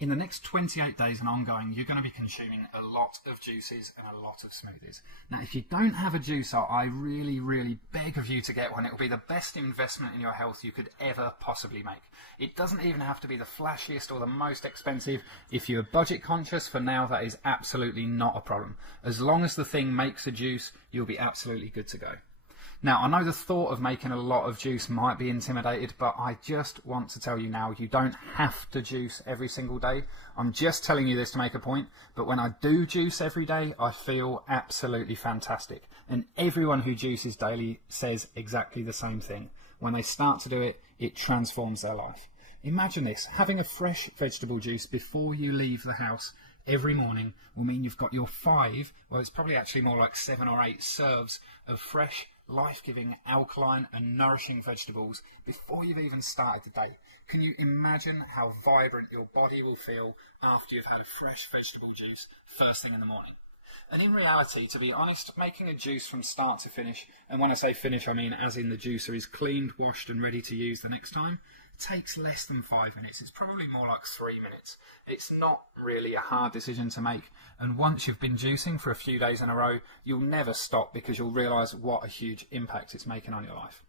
In the next 28 days and ongoing, you're going to be consuming a lot of juices and a lot of smoothies. Now, if you don't have a juicer, I really, really beg of you to get one. It will be the best investment in your health you could ever possibly make. It doesn't even have to be the flashiest or the most expensive. If you're budget conscious, for now, that is absolutely not a problem. As long as the thing makes a juice, you'll be absolutely good to go. Now, I know the thought of making a lot of juice might be intimidated, but I just want to tell you now, you don't have to juice every single day. I'm just telling you this to make a point, but when I do juice every day, I feel absolutely fantastic. And everyone who juices daily says exactly the same thing. When they start to do it, it transforms their life. Imagine this, having a fresh vegetable juice before you leave the house every morning will mean you've got your 5, well, it's probably actually more like 7 or 8 serves of fresh, life-giving, alkaline and nourishing vegetables before you've even started the day. Can you imagine how vibrant your body will feel after you've had fresh vegetable juice first thing in the morning? And in reality, to be honest, making a juice from start to finish, and when I say finish I mean as in the juicer is cleaned, washed and ready to use the next time, takes less than 5 minutes. It's probably more like 3 minutes. It's not really a hard decision to make, and once you've been juicing for a few days in a row, you'll never stop because you'll realise what a huge impact it's making on your life.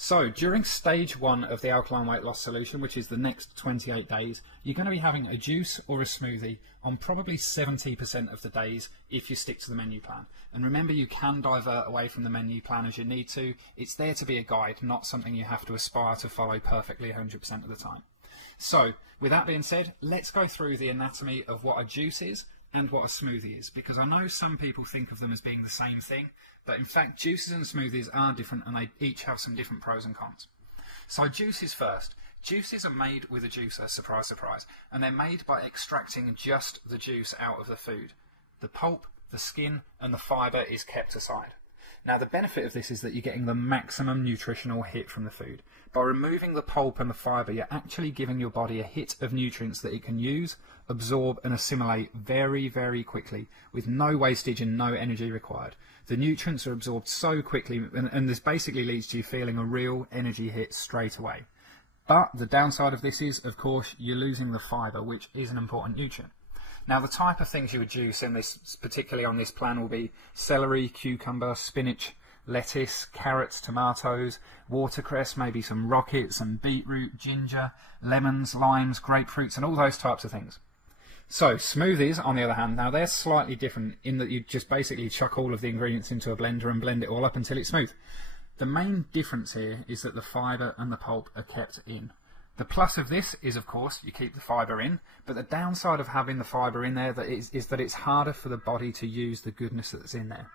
So during stage 1 of the alkaline weight loss solution, which is the next 28 days, you're going to be having a juice or a smoothie on probably 70% of the days if you stick to the menu plan. And remember, you can divert away from the menu plan as you need to. It's there to be a guide, not something you have to aspire to follow perfectly 100% of the time. So with that being said, let's go through the anatomy of what a juice is and what a smoothie is, because I know some people think of them as being the same thing, but in fact juices and smoothies are different and they each have some different pros and cons. So juices first. Juices are made with a juicer, surprise surprise, and they're made by extracting just the juice out of the food. The pulp, the skin and the fibre is kept aside. Now the benefit of this is that you're getting the maximum nutritional hit from the food. By removing the pulp and the fibre, you're actually giving your body a hit of nutrients that it can use, absorb and assimilate very, very quickly with no wastage and no energy required. The nutrients are absorbed so quickly and this basically leads to you feeling a real energy hit straight away. But the downside of this is, of course, you're losing the fibre, which is an important nutrient. Now the type of things you would juice in this, particularly on this plan, will be celery, cucumber, spinach, lettuce, carrots, tomatoes, watercress, maybe some rockets and beetroot, ginger, lemons, limes, grapefruits and all those types of things. So smoothies, on the other hand, now they're slightly different in that you just basically chuck all of the ingredients into a blender and blend it all up until it's smooth. The main difference here is that the fibre and the pulp are kept in. The plus of this is, of course, you keep the fibre in, but the downside of having the fibre in there is that it's harder for the body to use the goodness that's in there.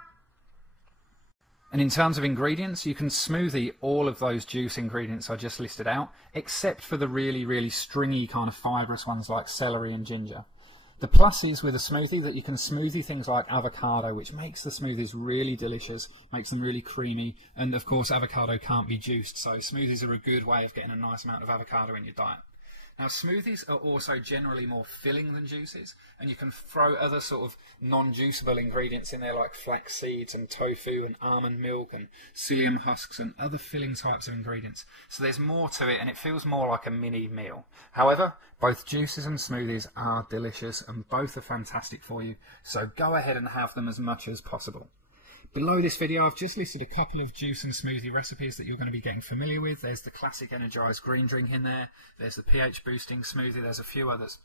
And in terms of ingredients, you can smoothie all of those juice ingredients I just listed out, except for the really, really stringy kind of fibrous ones like celery and ginger. The plus is with a smoothie that you can smoothie things like avocado, which makes the smoothies really delicious, makes them really creamy, and of course avocado can't be juiced, so smoothies are a good way of getting a nice amount of avocado in your diet. Now smoothies are also generally more filling than juices, and you can throw other sort of non-juiceable ingredients in there like flax seeds and tofu and almond milk and psyllium husks and other filling types of ingredients. So there's more to it and it feels more like a mini meal. However, both juices and smoothies are delicious and both are fantastic for you, so go ahead and have them as much as possible. Below this video I've just listed a couple of juice and smoothie recipes that you're going to be getting familiar with. There's the classic energised green drink in there, there's the pH boosting smoothie, there's a few others.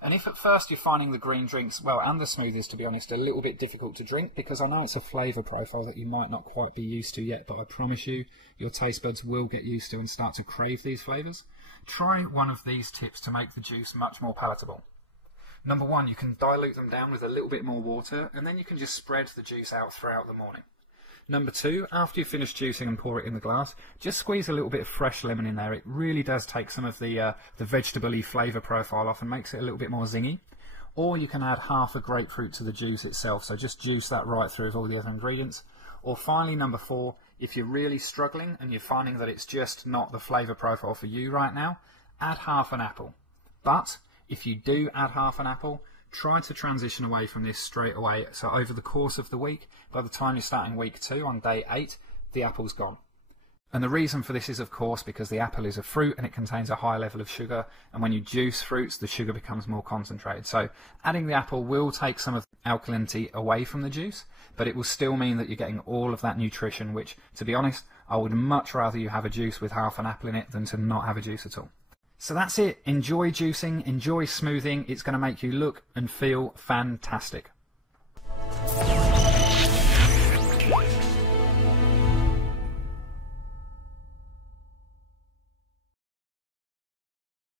And if at first you're finding the green drinks, well, and the smoothies to be honest, a little bit difficult to drink, because I know it's a flavour profile that you might not quite be used to yet, but I promise you, your taste buds will get used to and start to crave these flavours. Try one of these tips to make the juice much more palatable. Number 1, you can dilute them down with a little bit more water, and then you can just spread the juice out throughout the morning. Number 2, after you finish juicing and pour it in the glass, just squeeze a little bit of fresh lemon in there. It really does take some of the vegetable-y flavour profile off and makes it a little bit more zingy. Or you can add half a grapefruit to the juice itself, so just juice that right through with all the other ingredients. Or finally, number 4, if you're really struggling and you're finding that it's just not the flavour profile for you right now, add half an apple. But if you do add half an apple, try to transition away from this straight away. So over the course of the week, by the time you're starting week 2 on day 8, the apple's gone. And the reason for this is, of course, because the apple is a fruit and it contains a high level of sugar. And when you juice fruits, the sugar becomes more concentrated. So adding the apple will take some of the alkalinity away from the juice, but it will still mean that you're getting all of that nutrition, which, to be honest, I would much rather you have a juice with half an apple in it than to not have a juice at all. So that's it. Enjoy juicing, enjoy smoothing. It's going to make you look and feel fantastic.